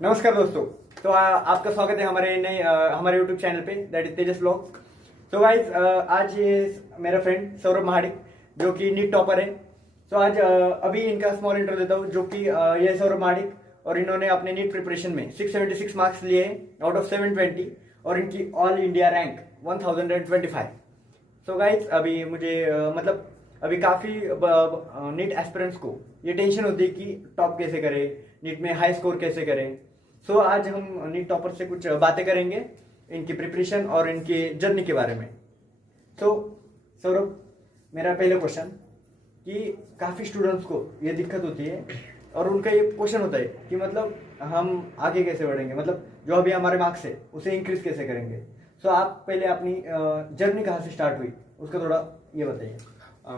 नमस्कार दोस्तों। तो आपका स्वागत है हमारे यूट्यूब चैनल पे, दैट इज तेजस व्लॉग। तो गाइज, आज ये मेरा फ्रेंड सौरभ महाडिक जो कि नीट टॉपर है। तो आज अभी इनका स्मॉल इंट्रो देता हूँ, जो कि ये सौरभ महाडिक और इन्होंने अपने नीट प्रिपरेशन में 676 मार्क्स लिए आउट ऑफ 720 और इनकी all India rank 1025। So guys, अभी मुझे अभी काफ़ी नीट एस्पिरेंट्स को ये टेंशन होती है कि टॉप कैसे करें, नीट में हाई स्कोर कैसे करें। सो आज हम नीट टॉपर से कुछ बातें करेंगे इनकी प्रिपरेशन और इनकी जर्नी के बारे में। सो सौरभ, मेरा पहला क्वेश्चन कि काफ़ी स्टूडेंट्स को ये दिक्कत होती है और उनका ये क्वेश्चन होता है कि हम आगे कैसे बढ़ेंगे, जो अभी हमारे मार्क्स है उसे इंक्रीज कैसे करेंगे। सो आप पहले अपनी जर्नी कहाँ से स्टार्ट हुई उसका थोड़ा ये बताइए।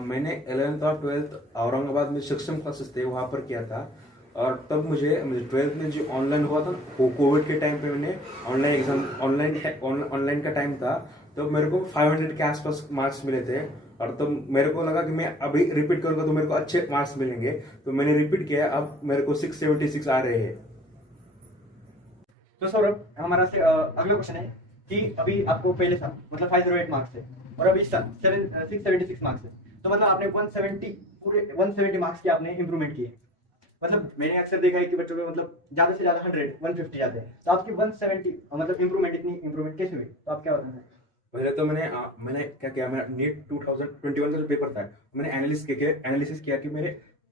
मैंने 11th और 12th औरंगाबाद में सक्षम क्लासेस थे वहाँ पर किया था। और तब मुझे 12th में जो ऑनलाइन हुआ था, कोविड के टाइम पे मैंने ऑनलाइन एग्जाम ऑनलाइन का टाइम था। तो मेरे को 500 के आसपास मार्क्स मिले थे। और तब मेरे को लगा कि मैं अभी रिपीट करूंगा तो मेरे को अच्छे मार्क्स मिलेंगे, तो मैंने रिपीट किया। अब मेरे को 676 आ रहे हैं। तो सौरभ, हमारा से अगला क्वेश्चन है कि अभी आपको पहले साल 508 मार्क्स है और अभी इस साल 676 मार्क्स है। तो आपने 170 मार्क्स के आपने इंप्रूवमेंट किए। मैंने अक्सर देखा है कि बच्चों के ज्यादा से ज्यादा 100 150 जाते हैं। तो आपकी 170 इतनी इंप्रूवमेंट कैसे हुई, तो आप क्या बताना है? पहले तो मैंने क्या किया, मेरा नीट 2021 का जो पेपर था, मैंने एनालिसिस किया कि मेरे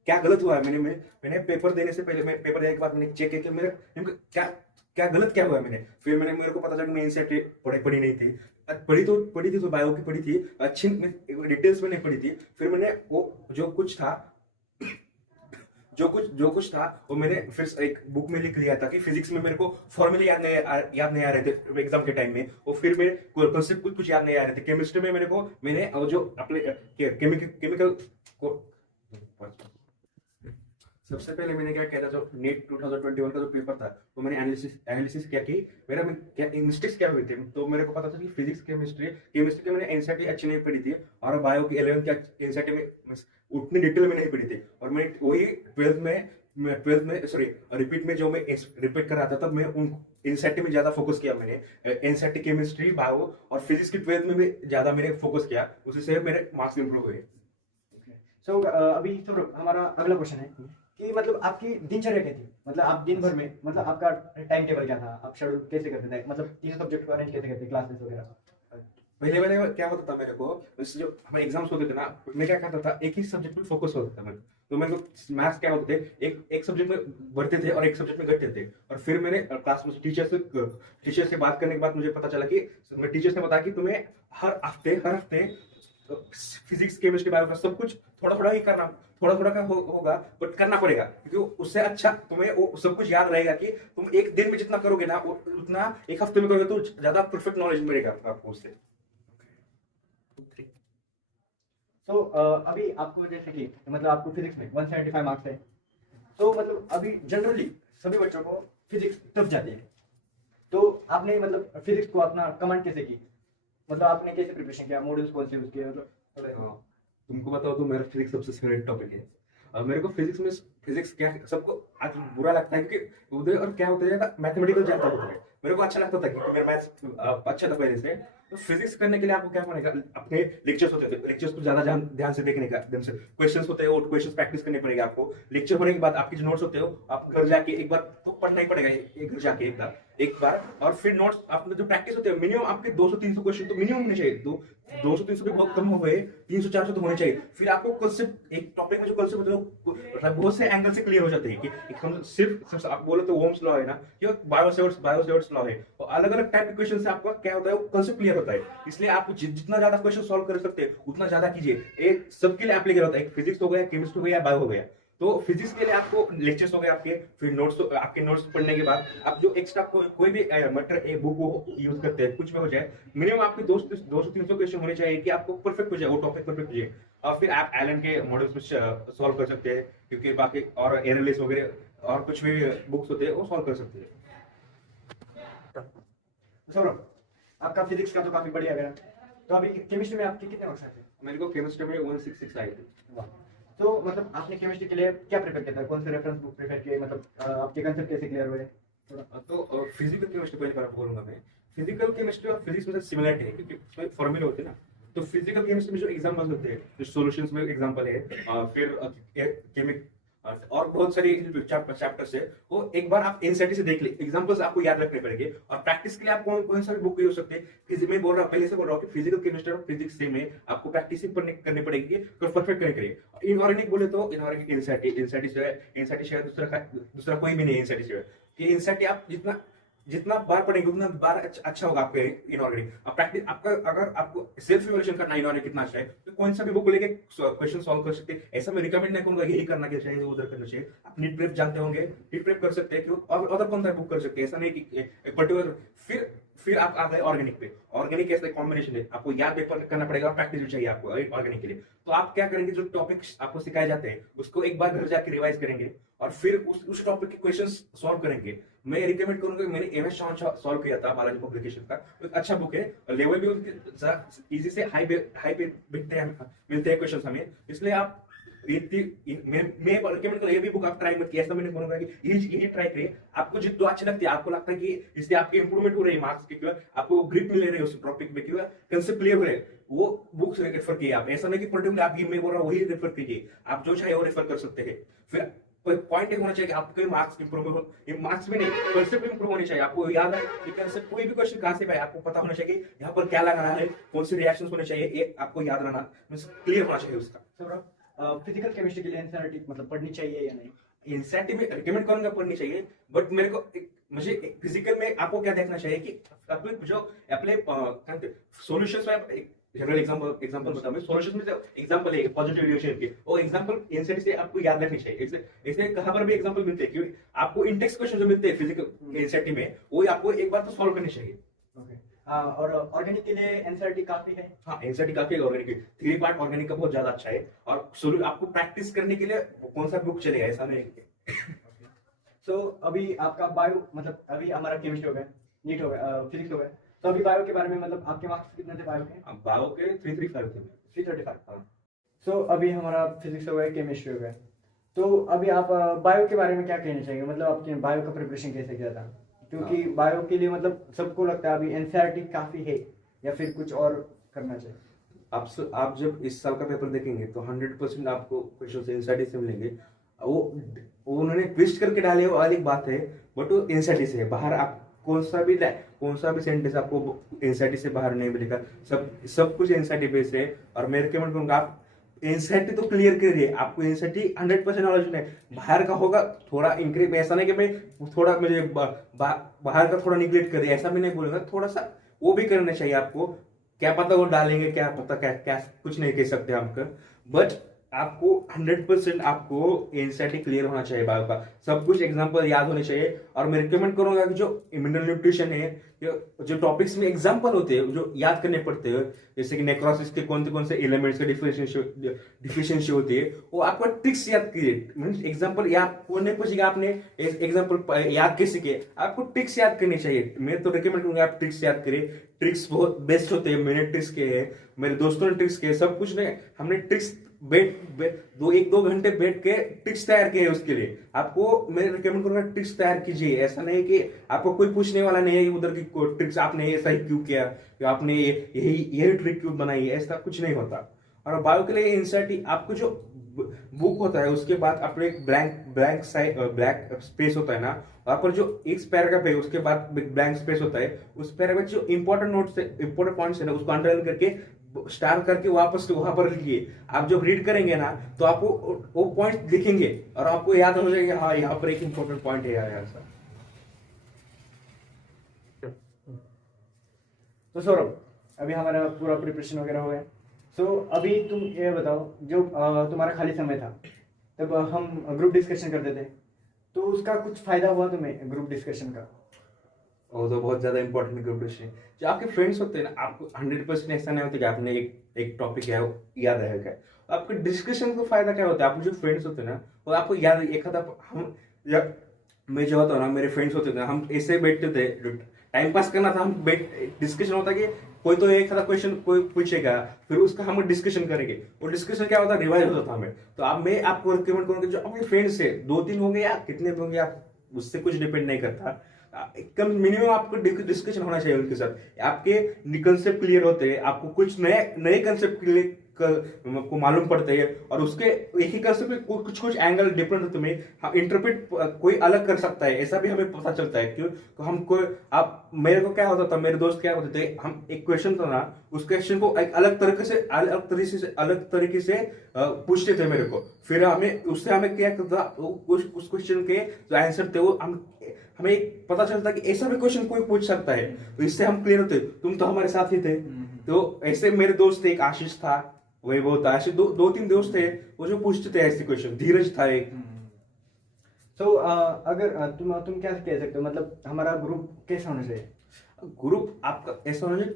क्या गलत हुआ है। मैंने पेपर देने से पहले, मैं पेपर देने के बाद मैंने चेक किया कि मेरे क्या क्या गलत क्या हुआ है। फिर मेरे को पता चला कि मैं एनसीईआरटी पढ़ी नहीं थी। पढ़ी थी तो बायो की पढ़ी थी, अच्छी डिटेल्स में नहीं पढ़ी थी। फिर मैंने वो जो कुछ था वो मैंने फिर एक बुक में लिख लिया था कि फिजिक्स में मेरे को फॉर्मूले याद नहीं आ रहे थे एग्जाम के टाइम में। और फिर मेरे कॉन्सेप्ट कुछ याद नहीं आ रहे थे। केमिस्ट्री में मैंने जो अपने केमिकल को सबसे पहले मैंने क्या किया था, जो नीट 2021 का जो पेपर था वो मैंने एनालिसिस किया कि क्या मिस्टेक्स क्या हुई थी। तो मेरे को पता था कि फिजिक्स केमिस्ट्री में मैंने एनसीईआरटी अच्छी नहीं पढ़ी थी और बायो की 11th की एनसीईआरटी में उतनी डिटेल में नहीं पढ़ी थी। और मैं वही 12th में सॉरी रिपीट में जो मैं रिपीट कर रहा था, तब मैं उन एनसीईआरटी में ज्यादा फोकस किया। मैंने एनसीईआरटी केमिस्ट्री बायो और फिजिक्स की 12th में भी ज्यादा मैंने फोकस किया, उसी से मेरे मार्क्स इंप्रूव हुए। सो अभी तो हमारा अगला क्वेश्चन है कि आपकी दिनचर्या क्या थी, आप दिन भर में आपका टाइम टेबल क्या था, आप शेड्यूल कैसे करते थे, तीनों सब्जेक्ट को अरेंज कैसे करते, क्लासेस वगैरह। पहले क्या होता था, मेरे को जो हमारे एग्जाम्स होते थे ना, मैं क्या करता था, एक ही सब्जेक्ट में फोकस होता था। तो मेरे को मैथ्स क्या होते थे, एक सब्जेक्ट में बढ़ते थे और एक सब्जेक्ट में घटते थे। और फिर मैंने क्लास में टीचर से बात करने के बाद मुझे पता चला कि टीचर्स ने बताया कि तुम्हें हर हफ्ते फिजिक्स केमिस्ट्री बायो का सब कुछ थोड़ा थोड़ा ही करना, थोड़ा थोड़ा का होगा, बट करना पड़ेगा, क्योंकि उससे अच्छा तुम्हें वो सब कुछ याद रहेगा। कि तुम एक दिन में जितना करोगे ना, उतना एक हफ्ते में करोगे तो ज्यादा परफेक्ट नॉलेज मिलेगा आपको उससे। तो अभी आपको जैसे कि आपको फिजिक्स में 175 मार्क्स है। तो अभी जनरली सभी बच्चों को फिजिक्स टफ जाती है। तो आपने फिजिक्स को अपना कमांड कैसे की, आपने कैसे प्रिपरेशन किया, मॉड्यूल्स कौन से यूज किए, हाँ, तुमको बताओ तो मेरा फिजिक्स सबसे फेवरेट टॉपिक है। मेरे को फिजिक्स क्या सबको आज बुरा लगता है, क्योंकि उधर और क्या होता है, मैथमेटिकल ज्यादा होता है। मेरे को अच्छा लगता था क्योंकि मेरा मैथ्स अच्छा था पहले से। तो फिजिक्स करने के लिए आपको क्या पड़ेगा, अपने लेक्चर्स होते थे, लेक्चर्स को ज्यादा ध्यान से देखने का, ध्यान से क्वेश्चंस होते हैं, वो क्वेश्चंस प्रैक्टिस करने पड़ेगा आपको। लेक्चर होने के बाद आपके जो नोट्स होते हो, आप घर जाके एक बार तो पढ़ना ही पड़ेगा, एक घर जाके एक बार। और फिर नोट्स आपने जो प्रैक्टिस होते हैं, मिनिमम आपके 200-300 क्वेश्चन तो मिनिमम होने चाहिए। 200-300 भी बहुत कम हो गए, 300-400 तो होने चाहिए। फिर आपको कंसेप्ट, एक टॉपिक में जो कंसेप्ट होते हैं बहुत से एंगल से क्लियर हो जाते हैं। कि सिर्फ आप बोलो तो ओम्स लॉ है ना, कि बायो-सेवर्ट्स लॉ है, तो अलग अलग टाइप के क्वेश्चन से आपको क्या होता है, वो कंसेप्ट क्लियर होता है। इसलिए आप जितना ज्यादा क्वेश्चन सॉल्व कर सकते हैं उतना ज्यादा कीजिए। एक सबके लिए एप्लीकेबल होता है, फिजिक्स हो गया, केमिस्ट्री हो गया, बायो हो गया। तो फिजिक्स के लिए आपको लेक्चर्स हो गए आपके, फिर नोट्स, तो आपके नोट्स पढ़ने के बाद आप जो एक्स्ट्रा कोई भी बुक यूज करते हैं, कुछ भी हो जाए, मिनिमम आपके 200-300 क्वेश्चन होने चाहिए कि आपको परफेक्ट हो जाए, वो टॉपिक परफेक्ट हो जाए। और फिर आप एलन के मॉडल्स में सॉल्व कर सकते हैं, क्योंकि बाकी और एनालिस्ट वगैरह और कुछ भी बुक्स होते हैं वो सॉल्व कर सकते हैं। सौरभ, आपका फिजिक्स का तो काफी बढ़िया गया। तो अभी केमिस्ट्री में आपके कितने मार्क्स आए थे? मेरे को केमिस्ट्री में 166 आए थे। तो आपने केमिस्ट्री के लिए क्या प्रेफर किया था, कौन से रेफरेंस बुक प्रेफर किए, आपके कंसेप्ट कैसे क्लियर हुए? तो फिजिकल केमिस्ट्री पहले बार बोलूंगा मैं। फिजिकल केमिस्ट्री और फिजिक्स में सिमिलरिटी है क्योंकि उसमें फॉर्मूले होते हैं ना। तो फिजिकल केमिस्ट्री में जो एग्जांपल्स होते हैं, जो सॉल्यूशंस में एग्जांपल है, फिर केमिक और बहुत सारी चैप्टर्स है, वो एक बार आप एनसीईआरटी से देख ले, एग्जांपल्स आपको याद रखने पड़ेंगे। और प्रैक्टिस के लिए आप कौन सा भी बुक यूज सकते हैं। मैं बोल रहा हूँ, पहले से बोल रहा हूँ कि फिजिकल केमिस्ट्री और फिजिक्स से में आपको प्रैक्टिस करनी पड़ेगी, परफेक्ट करने के लिए। इनऑर्गेनिक बोले तो इनऑर्गेनिक एनसीईआरटी से है, एनसीईआरटी शायद दूसरा कोई भी नहीं है एनसीईआरटी से। कि एनसीईआरटी आप जितना जितना बार पढ़ेंगे उतना बार अच्छा होगा आपके इनऑर्गेनिक। अब प्रैक्टिस आपका, अगर आपको सेल्फ इवैल्यूएशन करना इनऑर्गेनिक कितना अच्छा है, तो कौन सा भी बुक लेके क्वेश्चन सॉल्व कर सकते हैं। ऐसा मैं रिकमेंड नहीं करूंगा यही करना चाहिए उधर करना चाहिए। आप नीट प्रेप जानते होंगे, नीट प्रेप कर सकते हैं, और अदर कौन सा बुक कर सकते हैं। ऐसा नहीं कि एक पर्टिकुलर। फिर आप आ गए ऑर्गेनिक पे। ऑर्गेनिक कैसे कॉम्बिनेशन है, आपको याद पेपर करना पड़ेगा और प्रैक्टिस भी चाहिए आपको ऑर्गेनिक के लिए। तो आप क्या करेंगे, जो टॉपिक्स आपको सिखाए जाते हैं उसको एक बार घर जाके रिवाइज करेंगे और फिर उस टॉपिक के क्वेश्चंस सॉल्व करेंगे। मैं रिकमेंड करूंगा, मैंने एमएस सॉल्व किया था बालाजी पब्लिकेशन का, एक अच्छा बुक है। लेवल भी उनके इजी से हाई पे मिलते हैं क्वेश्चन हमें, इसलिए आप मैं रिकमेंड करूंगा ये भी बुक आप ट्राई मत किया। ऐसा मैंने बोलूंगा कि यही ट्राई करिए। आपको जितना अच्छी लगती है, आपको लगता है कि इससे आपकी इंप्रूवमेंट हो रही है मार्क्स की, आपको ग्रिप मिल रही है उस टॉपिक में, कंसेप्ट क्लियर हो रहे हैं, वो बुक्स रेफर कीजिए आप। ऐसा नहीं कि पर्टिकुलर आप ये मैं बोल रहा हूँ वही रेफर कीजिए, आप जो चाहे वो रेफर कर सकते हैं। फिर पॉइंट एक होना चाहिए कि आपके मार्क्स इंप्रूव हो, मार्क्स में नहीं, कंसेप्ट इंप्रूव होनी चाहिए। आपको याद है कि कंसेप्ट कोई भी क्वेश्चन कहां से आए आपको पता होना चाहिए, यहाँ पर क्या लगाना है, कौन से रिएक्शंस होने चाहिए, ये आपको याद रहना, क्लियर होना चाहिए उसका। फिजिकल केमिस्ट्री के लिए एनसीईआरटी मतलब पढ़नी चाहिए या नहीं? एनसीईआरटी में रिकमेंड करूंगा पढ़नी चाहिए, बट मुझे फिजिकल में आपको क्या देखना चाहिए कि अपने जो अपने सॉल्यूशंस में जनरल एग्जांपल बता मैं सॉल्यूशन में एग्जांपल है पॉजिटिव रिएक्शन के, वो एग्जांपल एनसीईआरटी से आपको याद रखनी चाहिए। इसलिए कहां पर भी एग्जांपल मिलते हैं कि आपको इंटेक्स क्वेश्चन जो मिलते हैं फिजिकल एनसीईआरटी में, वो आपको एक बार तो सॉल्व करने चाहिए। ओके। और ऑर्गेनिक के लिए एनसीईआरटी काफी है? हाँ, एनसीईआरटी काफी है ऑर्गेनिक, 3 पार्ट ऑर्गेनिक का बहुत ज्यादा अच्छा है। और आपको प्रैक्टिस करने के लिए कौन सा बुक चलेगा ऐसा नहीं। सो अभी आपका बायो मतलब अभी हमारा केमिस्ट्री हो गया, नीट हो गया, फिजिक्स हो गया, तो अभी बायो के बारे में मतलब आपके मार्क्स कितने थे बायो के? बायो के 335 थे। 335। हाँ। सो अभी हमारा फिजिक्स हो गया, केमिस्ट्री हो गया, तो अभी आप बायो के बारे में क्या कहना चाहिए? मतलब आपने बायो का प्रिपरेशन कैसे किया था? क्योंकि बायो के लिए मतलब सबको लगता है अभी एनसीईआरटी काफी है, या फिर कुछ और करना चाहिए? आप जब इस साल का पेपर देखेंगे तो 100% आपको क्वेश्चन एनसीईआरटी से मिलेंगे। वो उन्होंने ट्विस्ट करके डाले वो अलग बात है, बट वो एनसीईआरटी से है। बाहर आप कौन सा भी सेंटेंस आपको एनसीईआरटी से बाहर नहीं मिलेगा। सब कुछ एनसीईआरटी बेस है। और मैं रिकमेंड करूंगा आप एनसीईआरटी तो क्लियर करिए। आपको एनसीईआरटी 100% नॉलेज नहीं, बाहर का होगा थोड़ा इंक्रीज। ऐसा नहीं कि मैं थोड़ा मुझे बाहर का थोड़ा निगलेक्ट करिए, ऐसा भी नहीं बोलूंगा। थोड़ा सा वो भी करना चाहिए आपको। क्या पता वो डालेंगे, क्या पता क्या कुछ नहीं कह सकते आपका, बट आपको 100% आपको एनसीईआरटी क्लियर होना चाहिए। बायो का सब कुछ एग्जांपल याद होने चाहिए। और मैं रिकमेंड करूंगा कि जो मिनरल न्यूट्रिशन है, जो टॉपिक्स में एग्जांपल होते हैं जो याद करने पड़ते हैं, जैसे कि नेक्रोसिस के कौन से एलिमेंट्स के डिफिशियंसी होती है, वो आपको ट्रिक्स याद कीजिए। मींस एग्जांपल याद वो नहीं पूछेगा आपने एग्जांपल याद कैसे किए, आपको ट्रिक्स याद करनी चाहिए। मैं तो रिकमेंड करूंगा आप ट्रिक्स याद करिए। ट्रिक्स बहुत बेस्ट होते हैं, मैंने ट्रिक्स किए हैं, मेरे दोस्तों ने ट्रिक्स किए, सब कुछ नहीं, हमने ट्रिक्स एक दो घंटे बैठ के ट्रिक्स तैयार किए उसके लिए। आपको मैं रिकमेंड करूंगा ट्रिक्स तैयार कीजिए। ऐसा नहीं कि आपको कोई पूछने वाला नहीं है उधर की ट्रिक्स आपने ऐसा ही क्यों किया, या आपने यही ट्रिक क्यों बनाई, ऐसा कुछ नहीं होता। और बायो के लिए एनसीईआरटी आपको जो बुक होता है उसके बाद अपने ब्लैंक स्पेस होता है ना, वहां पर जो एक पैराग्राफ है उसके बाद ब्लैंक स्पेस होता है, उस पैराग्राफ जो इंपॉर्टेंट नोट्स है, इंपॉर्टेंट पॉइंट्स है ना, उसको अंडरलाइन करके स्टार करके वापस वहां पर लिखिए। आप जब रीड करेंगे ना तो आपको वो पॉइंट लिखेंगे और आपको याद हो जाएगा, हाँ यहाँ पर एक इंपॉर्टेंट पॉइंट है यार ऐसा। तो सौरभ, अभी हमारा पूरा प्रिपरेशन वगैरह हो गया। सो अभी तुम ये बताओ, जो तुम्हारा खाली समय था तब हम ग्रुप डिस्कशन करते थे, तो उसका कुछ फायदा हुआ तुम्हें ग्रुप डिस्कशन का? वो तो बहुत ज्यादा इंपॉर्टेंट ग्रुप डिस्कशन। जो आपके फ्रेंड्स होते हैं ना, आपको 100% ऐसा नहीं होता कि आपने एक टॉपिक है वो याद रहेगा। आपके डिस्कशन का फायदा क्या होता है, आपके जो फ्रेंड्स होते हैं ना वो आपको याद, एक आधा मैं जो होता हूँ ना, मेरे फ्रेंड्स होते थे, हम ऐसे बैठते थे, टाइम पास करना था, हम डिस्कशन होता कि कोई तो एक आधा क्वेश्चन कोई पूछेगा, फिर उसका हम डिस्कशन करेंगे। वो डिस्कशन क्या होता है, रिवाइज होता था हमें। तो अब मैं आपको रिकमेंड करूंगा जो अपने फ्रेंड्स है 2-3 होंगे या कितने भी होंगे, आप उससे कुछ डिपेंड नहीं करता। कम मिनिमम आपको डिस्कशन होना चाहिए उनके साथ, आपके कंसेप्ट क्लियर होते हैं, आपको कुछ नए नए कंसेप्ट को मालूम पड़ते हैं, और उसके एक ही कंसेप्ट में कुछ कुछ एंगल डिफरेंट होते हैं, हम इंटरप्रेट कोई अलग कर सकता है, ऐसा भी हमें पता चलता है। क्यों? तो हमको आप मेरे को क्या होता था, मेरे दोस्त क्या होते थे, हम एक क्वेश्चन था ना, उस क्वेश्चन को एक अलग तरीके से पूछते थे मेरे को, फिर हमें क्या करता, उस क्वेश्चन के जो आंसर थे वो हमें एक पता चलता कि ऐसा भी क्वेश्चन कोई पूछ सकता है, तो इससे हम क्लियर होते। तुम तो हमारे साथ ही थे। तो ऐसे मेरे दोस्त थे, एक आशीष था, वैभव था, ऐसे दो तीन दोस्त थे वो जो पूछते थे ऐसे क्वेश्चन, धीरज था एक। तो अगर तुम क्या कह सकते हो, मतलब हमारा ग्रुप कैसा होना चाहिए? ग्रुप आपका ऐसा होना चाहिए,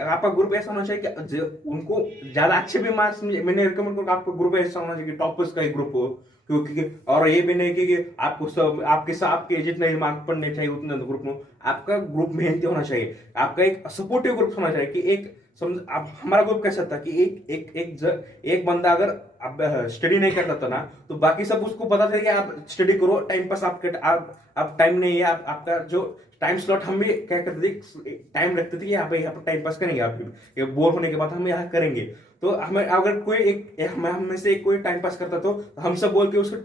आपका ग्रुप ऐसा होना चाहिए कि उनको ज्यादा अच्छे भी मार्क्स, मैंने रिकमेंड करूंगा आपका ग्रुप ऐसा होना चाहिए कि टॉपर्स का ही ग्रुप हो। क्योंकि और ये भी नहीं कि आपको सब आपके जितने मार्क्स पढ़ने चाहिए उतने ग्रुप में, आपका ग्रुप मेहनती होना चाहिए, आपका एक सपोर्टिव ग्रुप होना चाहिए। कि एक समझ आप, हमारा ग्रुप कैसा था कि एक बंदा अगर आप स्टडी नहीं करता था ना, तो बाकी सब उसको पता था कि आप स्टडी करो, टाइम पास आप टाइम नहीं है, आपका जो टाइम स्लॉट, हम भी क्या करते थे, टाइम रखते थे कि यहाँ पे टाइम पास करेंगे, आप बोर होने के बाद हम यहाँ करेंगे। तो हमें अगर कोई हम में से कोई टाइम पास करता तो हम सब बोल के उसको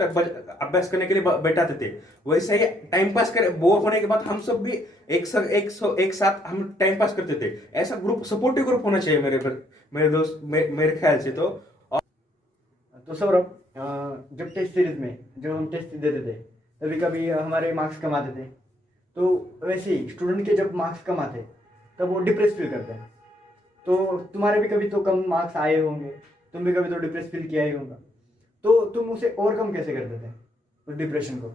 अभ्यास करने के लिए बैठाते थे। वैसे ही टाइम पास करे, बोर होने के बाद हम सब भी एक साथ हम टाइम पास करते थे। ऐसा ग्रुप, सपोर्टिव ग्रुप होना चाहिए मेरे दोस्त, मेरे ख्याल से। तो सौरभ, जब टेस्ट सीरीज में जब हम टेस्ट देते थे, कभी कभी हमारे मार्क्स कम आते थे, तो वैसे ही स्टूडेंट के जब मार्क्स कम आते तब वो डिप्रेस फील करते हैं। तो तुम्हारे भी कभी तो कम मार्क्स आए होंगे, तुम भी कभी तो डिप्रेस फील किया ही होगा, तो तुम उसे ओवरकम कैसे करते थे उस डिप्रेशन को?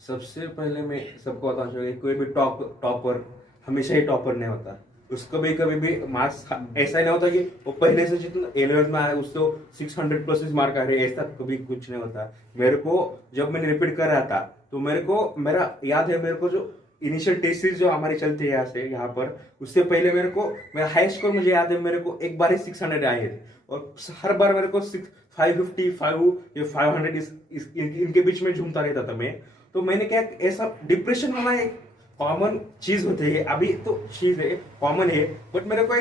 सबसे पहले मैं सबको बताना चाहूंगा, कोई भी टॉपर हमेशा ही टॉपर नहीं होता। उसको भी कभी भी मार्क्स ऐसा ही नहीं होता कि वो पहले से जितना 11th में आया उसको 600 प्लस मार्क आ रहे, ऐसा कभी कुछ नहीं होता। मेरे को जब मैंने रिपीट कर रहा था, तो मेरा याद है, मेरे को जो इनिशियल टेस्ट सीरीज जो हमारी चलती है यहाँ पर, उससे पहले मेरा हाई स्कोर मुझे याद है, मेरे को एक बार ही 600 आए थे, और हर बार मेरे को 550 या 500 इनके बीच में झूमता रहता था मैं। तो मैंने क्या, ऐसा डिप्रेशन होना एक कॉमन चीज होती है, अभी तो चीज है, कॉमन है, बट मेरे को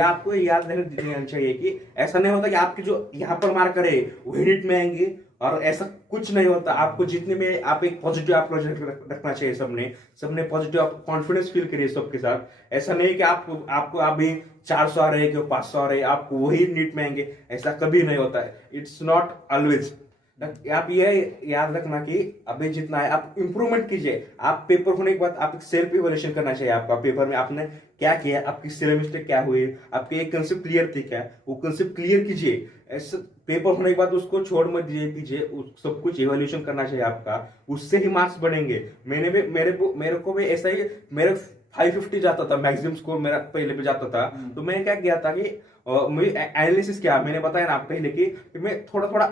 आपको याद रहना चाहिए कि ऐसा नहीं होता कि आपके जो यहाँ पर मार्कर है वो यूनिट में आएंगे, और ऐसा कुछ नहीं होता। आपको जितने में आप एक पॉजिटिव अप्रोच रखना चाहिए, सबने पॉजिटिव कॉन्फिडेंस फील करिए सबके साथ। ऐसा नहीं कि आपको अभी 400 आ रहे हैं कि 500 आ रहे हैं, आपको वही नीट में आएंगे, ऐसा कभी नहीं होता है। It's not always. आप ये याद रखना कि अभी जितना है आप इंप्रूवमेंट कीजिए। आप पेपर होने के बाद आप सेल्फ इवोल्यूशन करना चाहिए आपका, पेपर में आपने क्या किया, आपकी सिलेबस मिस्टेक क्या हुई, आपके एक कंसेप्ट क्लियर थी क्या, वो कंसेप्ट क्लियर कीजिए। ऐसे पेपर होने के बाद उसको छोड़ मत दीजिए, सब कुछ इवोल्यूशन करना चाहिए आपका, उससे ही मार्क्स बढ़ेंगे। मेरे को भी ऐसा ही, मेरे 550 जाता था मैक्सिमम स्कोर, मेरा पहले भी जाता था। तो मैंने क्या किया था कि मैं एनालिसिस किया, मैंने बताया ना पहले कि मैं थोड़ा थोड़ा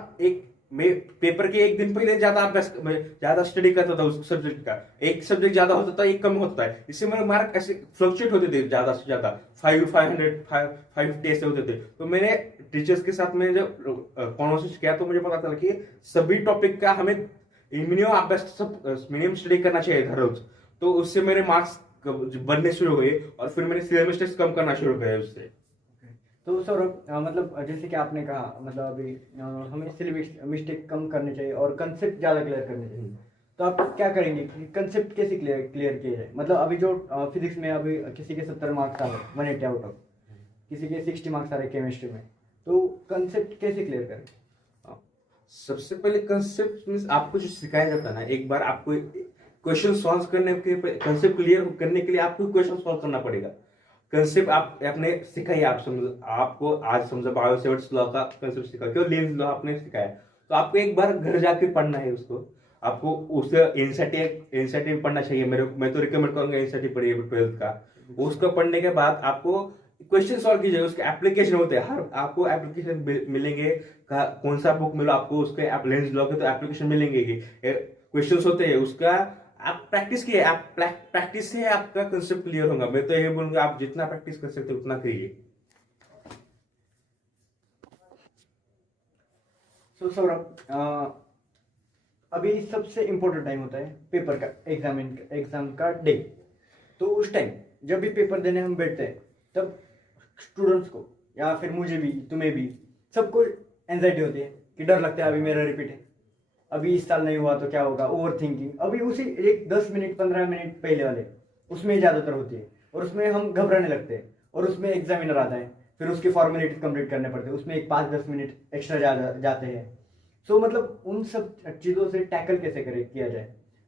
मैं पेपर के एक दिन पहले ज्यादा स्टडी करता था उस सब्जेक्ट का। एक सब्जेक्ट ज्यादा होता था, एक कम होता है, इससे मेरे मार्क ऐसे फ्लक्चुएट होते थे, ज्यादा से ज्यादा 550 ऐसे होते थे। तो मैंने टीचर्स के साथ में जब कॉन्वर्सेशन किया, तो मुझे पता चला कि सभी टॉपिक का हमें मिनिमम स्टडी करना चाहिए हर रोज। तो उससे मेरे मार्क्स बनने शुरू हुए, और फिर मैंने सिलेबस टेस्ट कम करना शुरू किया उससे। तो सौरभ, मतलब जैसे कि आपने कहा, मतलब अभी हमें सिलेबस मिस्टेक कम करनी चाहिए और कंसेप्ट ज़्यादा क्लियर करने चाहिए। तो आप क्या करेंगे कि कंसेप्ट कैसे क्लियर किया जाए? मतलब अभी जो फिजिक्स में अभी किसी के 70 मार्क्स आ रहे 180 आउट ऑफ, किसी के 60 मार्क्स आ रहे केमिस्ट्री में, तो कंसेप्ट कैसे क्लियर करें? सबसे पहले कंसेप्ट मींस आपको जो सिखाया जाता है ना, एक बार आपको क्वेश्चन सॉल्व करने के, कंसेप्ट क्लियर करने के लिए आपको क्वेश्चन सॉल्व करना पड़ेगा। कंसेप्ट आपने सिखाई, आपको आज समझा बायो सेवर्ट्स लॉ का कंसेप्ट सिखा, क्यों लेंज लॉ आपने सिखाया, तो आपको एक बार घर जाके पढ़ना है उसको। आपको उसे एनसीईआरटी पढ़ना चाहिए। मैं तो रिकमेंड करूंगा एनसीईआरटी पढ़िए 12th का। उसको पढ़ने के बाद आपको क्वेश्चन सॉल्व कीजिए, उसके एप्लीकेशन होते हैं, हर आपको एप्लीकेशन मिलेंगे, कौन सा बुक मिलो आपको, उसके लेंस लॉ के तो एप्लीकेशन मिलेंगे, क्वेश्चंस होते हैं, उसका आप प्रैक्टिस किए, आप प्रैक्टिस से आपका कंसेप्ट क्लियर होगा। मैं तो ये बोलूंगा आप जितना प्रैक्टिस कर सकते हो उतना करिए। सो सौरभ, अभी सबसे इम्पोर्टेंट टाइम होता है पेपर का, एग्जाम का डे। तो उस टाइम जब भी पेपर देने हम बैठते हैं, तब स्टूडेंट्स को या फिर मुझे भी, तुम्हें भी, सबको एंजाइटी होती है कि डर लगता है अभी मेरा रिपीट है, अभी इस साल नहीं हुआ तो क्या होगा, ओवर थिंकिंग। अभी उसी एक 10 मिनट 15 मिनट पहले वाले उसमें ज़्यादातर होती है, और उसमें हम घबराने लगते हैं, और उसमें एग्जामिनर आता है, फिर उसके फॉर्मेलिटीज कंप्लीट करने पड़ते हैं, उसमें एक 5-10 मिनट एक्स्ट्रा जाते हैं। सो मतलब उन सब चीज़ों से टैकल कैसे किया जाए?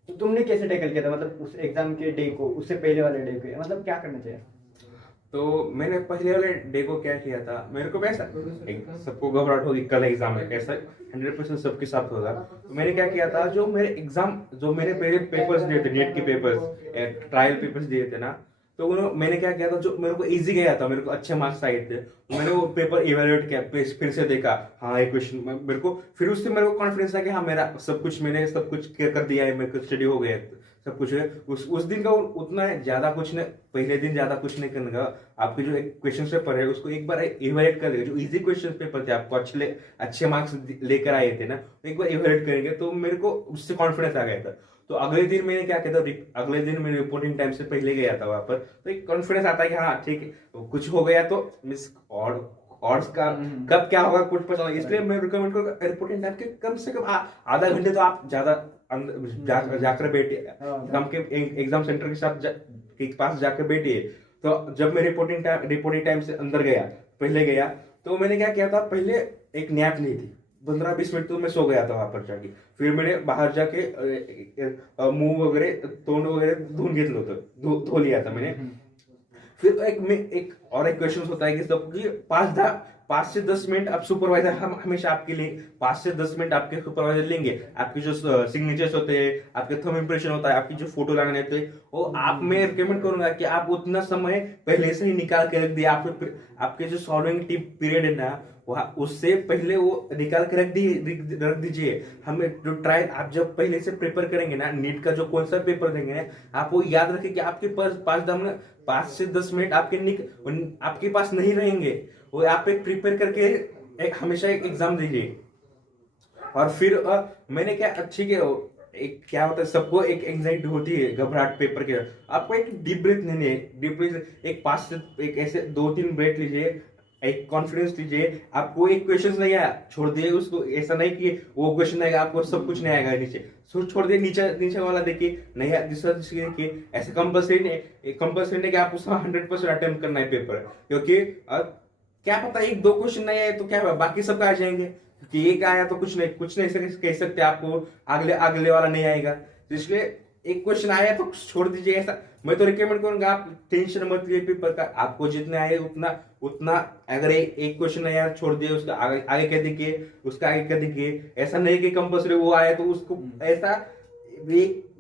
तो तुमने कैसे टैकल किया था, मतलब उस एग्जाम के डे को, उससे पहले वाले डे को, मतलब क्या करना चाहिए? तो मैंने पहले वाले डे को क्या किया था, मेरे को वैसा सबको घबराहट होगी कल एग्जाम है, ऐसा 100% सबके साथ होगा। तो मैंने क्या किया था, जो मेरे एग्जाम, जो मैंने पहले पेपर्स दिए थे, नेट के पेपर्स, ट्रायल पेपर्स दिए थे ना, तो मैंने क्या किया था, जो मेरे को इजी गया था, मेरे को अच्छे मार्क्स आए थे, तो मैंने वो पेपर इवेल्युएट किया, फिर से देखा, हाँ एक क्वेश्चन मेरे को, फिर उससे मेरे को कॉन्फिडेंस आ कि हाँ मेरा मैंने सब कुछ कर दिया है, मेरे को स्टडी हो गया है, सब कुछ है। उस दिन का उतना ज्यादा कुछ नहीं, पहले दिन ज्यादा कुछ नहीं करने का। आपके जो एक क्वेश्चन पेपर है उसको एक बार इवेल्युएट कर देगा, जो इजी क्वेश्चन पेपर थे आपको अच्छे मार्क्स लेकर आए थे ना, एक बार इवेल्युएट करेंगे, तो मेरे को उससे कॉन्फिडेंस आ गया था। तो अगले दिन मैंने क्या किया था, अगले दिन मैं रिपोर्टिंग टाइम से पहले गया था वहां पर, तो एक कॉन्फिडेंस आता है कि हाँ ठीक है, कुछ हो गया तो मिस और का कब क्या होगा कुछ पता नहीं। इसलिए मैं रिकमेंड करूंगा रिपोर्टिंग टाइम के कम से कम आधा घंटे तो आप ज्यादा जाकर बैठिए, कम के एग्जाम सेंटर के साथ के पास जाकर बैठिए। तो जब मैं रिपोर्टिंग टाइम से अंदर गया, पहले गया, तो मैंने क्या किया था, पहले एक नैप ली थी, 15-20 मिनट तो मैं सो गया था वहां पर जाके। फिर मैंने बाहर जाके मुंह वगैरह तोंड वगैरह धो लिया था मैंने। फिर एक और एक क्वेश्चन होता है कि सबकी 5 से 10 मिनट आप सुपरवाइजर, हम हमेशा आपके लिए 5 से 10 मिनट आपके सुपरवाइजर लेंगे। आपके जो सिग्नेचर्स होते हैं, आपके थंब इंप्रेशन होता है, आपकी जो फोटो लगाने होते हैं, वो आप, मैं रिकमेंड करूंगा कि आप उतना समय पहले से ही निकाल के रख दिए। आपके जो सॉल्विंग पीरियड है ना, वहाँ उससे पहले वो निकाल के रख दीजिए। हमें जो ट्रायल, आप जब पहले से प्रिपेयर करेंगे ना, नीट का जो कौन सा पेपर देंगे ना, आप वो याद रखें कि आपके पास 5 से 10 मिनट आपके पास नहीं रहेंगे। वो आप एक प्रिपेयर करके हमेशा एक एग्जाम दीजिए। और फिर मैंने क्या अच्छी के एक क्या होता है, सबको एक एंजाइटी होती है, घबराहट पेपर के, आपको एक डीप ब्रेथ लेनी है, डीप ब्रेथ एक 5 से एक ऐसे 2-3 ब्रेथ लीजिए, एक कॉन्फिडेंस लीजिए। आपको एक क्वेश्चन नहीं आया, छोड़ दिए उसको, ऐसा नहीं कि वो क्वेश्चन आएगा आपको सब कुछ नहीं आएगा नीचे, छोड़ दिए, नीचे वाला देखिए, नहीं दूसरा देखिए। ऐसे कंपल्सरी नहीं कि आप उसका 100% अटेम्प्ट करना है पेपर, क्योंकि क्या पता 1-2 क्वेश्चन नहीं आए तो क्या हुआ, बाकी सब आ जाएंगे, क्योंकि एक आया तो कुछ नहीं कह सकते आपको अगले वाला नहीं आएगा। तो इसलिए एक क्वेश्चन आया तो छोड़ दीजिए। ऐसा मैं तो रिकमेंड करूंगा, आप टेंशन मत लिए पेपर का, आपको जितने आए उतना अगर एक क्वेश्चन नहीं आया छोड़ दिए, उसका आगे क्या देखिए, उसका आगे क्या देखिए। ऐसा नहीं कि कंपल्सरी वो आया तो उसको, ऐसा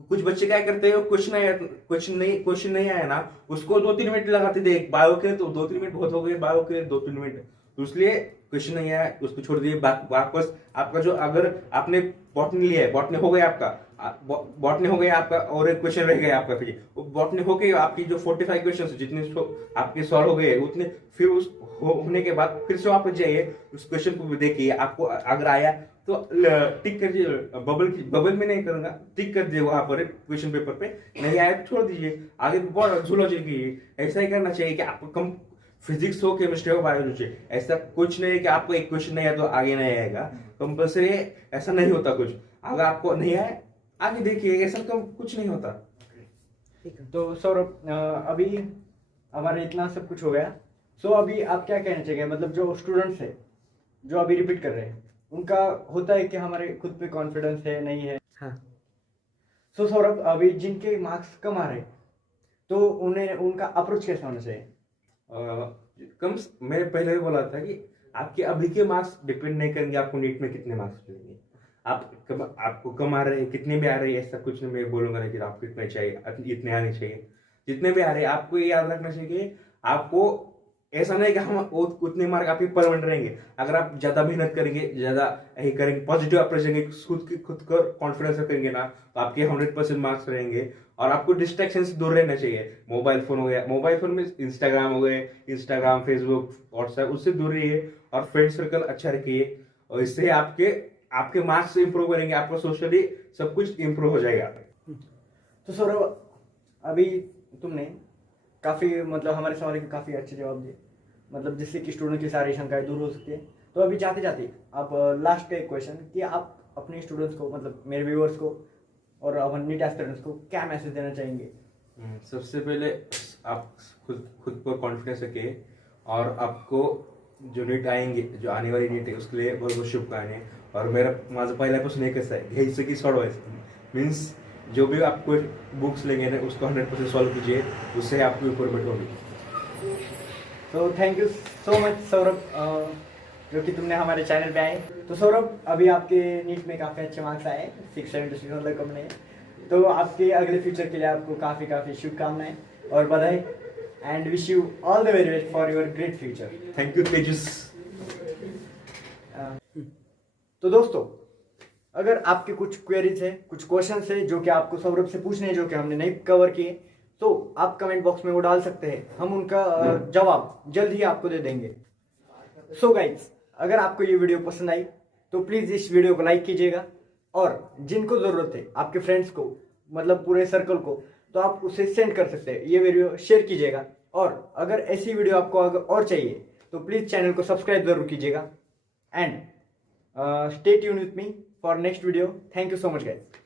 कुछ बच्चे क्या करते हैं, क्वेश्चन नहीं आया ना, उसको 2-3 मिनट लगाते थे। बायो के तो 2-3 मिनट बहुत हो गए, बायो के 2-3 मिनट, तो इसलिए क्वेश्चन नहीं आया उसको छोड़ दिए। वापस आपका जो, अगर आपने बॉटनी लिया है, बॉटनी हो गया आपका, और एक क्वेश्चन रह गया आपका, फिर बॉटनी हो गई, आपकी जो 45 क्वेश्चन जितने आपके सॉल्व हो गए उतने, फिर उस होने के बाद फिर से वापस जाइए, उस क्वेश्चन को देखिए, आपको अगर आया तो टिक कर दीजिए, बबल में नहीं करूंगा, टिक कर दीजिए वहां पर क्वेश्चन पेपर पे, नहीं आया तो छोड़ दीजिए, आगे बहुत जूलॉजी की। ऐसा ही करना चाहिए कि आपको कम फिजिक्स हो, केमिस्ट्री हो, बायोलॉजी, ऐसा कुछ नहीं है कि आपको एक क्वेश्चन नहीं आया तो आगे नहीं आएगा, कंपल्सरी ऐसा नहीं होता कुछ। अगर आपको नहीं आया आगे देखिए, ऐसा कुछ नहीं होता। ठीक है, तो सौरभ अभी हमारा इतना सब कुछ हो गया। सो अभी आप क्या कहना चाहिए, मतलब जो स्टूडेंट्स है जो अभी रिपीट कर रहे हैं, उनका होता है कि हमारे खुद पे कॉन्फिडेंस है नहीं है। हाँ। सो सौरभ, अभी जिनके मार्क्स कम आ रहे, तो उन्हें उनका अप्रोच कैसा होना चाहिए? मैं पहले भी बोला था कि आपके अभी के मार्क्स डिपेंड नहीं करेंगे आपको नीट में कितने मार्क्स मिलेंगे। आपको कम आ रहे हैं, कितने भी आ रहे हैं, ऐसा कुछ नहीं मैं बोलूंगा नहीं कि आपको इतने चाहिए, इतने आने चाहिए। जितने भी आ रहे हैं आपको ये याद रखना चाहिए कि आपको ऐसा नहीं कि हम उतने मार्क आपके परमानेंट रहेंगे। अगर आप ज्यादा मेहनत करेंगे, ज्यादा यही करेंगे, पॉजिटिव अप्रोच रहेंगे, खुद का कॉन्फिडेंस रखेंगे ना, तो आपके 100% मार्क्स रहेंगे। और आपको डिस्ट्रैक्शन से दूर रहना चाहिए। मोबाइल फोन हो गया, मोबाइल फोन में इंस्टाग्राम हो गए, फेसबुक, व्हाट्सएप, उससे दूर रहिए और फ्रेंड सर्कल अच्छा रखिए। और इससे आपके मार्क्स इंप्रूव करेंगे, आपका सोशली सब कुछ इंप्रूव हो जाएगा। तो सौरभ, अभी तुमने काफ़ी मतलब हमारे सवाल के काफ़ी अच्छे जवाब दिए, मतलब जिससे कि स्टूडेंट की सारी शंकाएं दूर हो सकती है। तो अभी जाते जाते आप लास्ट का एक क्वेश्चन कि आप अपने स्टूडेंट्स को, मतलब मेरे व्यूअर्स को और अपन नीट एस्पिरेंट्स को क्या मैसेज देना चाहेंगे? सबसे पहले आप खुद खुद पर कॉन्फिडेंस रखिए, और आपको जो नीट आएंगे, जो आने वाली नीट है उसके लिए बहुत बहुत शुभकामनाएं। और माझं पहिल्यापासून एकच आहे, घ्यायचं की सोडवायचं। मीन्स जो भी आपको बुक्स लेंगे ना उसको 100% सॉल्व कीजिए, उससे आपकी इम्प्रूवमेंट होगी। तो thank you so much Saurabh, जो कि तुमने हमारे चैनल पे आए। तो सौरभ, अभी आपके नीट में काफ़ी अच्छे मार्क्स आए, 676, मतलब कम नहीं है। तो आपके अगले फ्यूचर के लिए आपको काफ़ी काफ़ी शुभकामनाएं और बधाई, and wish you all the very best for your great future. Thank you Tejas. तो दोस्तों, अगर आपके कुछ क्वेरीज है, कुछ क्वेश्चन है जो कि आपको सौरभ से पूछने हैं, जो कि हमने नहीं कवर किए, तो आप कमेंट बॉक्स में वो डाल सकते हैं, हम उनका जवाब जल्द ही आपको दे देंगे। सो गाइज, अगर आपको ये वीडियो पसंद आई तो प्लीज़ इस वीडियो को लाइक कीजिएगा, और जिनको ज़रूरत है आपके फ्रेंड्स को, मतलब पूरे सर्कल को, तो आप उसे सेंड कर सकते हैं, ये वीडियो शेयर कीजिएगा। और अगर ऐसी वीडियो आपको अगर और चाहिए तो प्लीज़ चैनल को सब्सक्राइब जरूर कीजिएगा, and stay tuned with me for next video. Thank you so much, guys.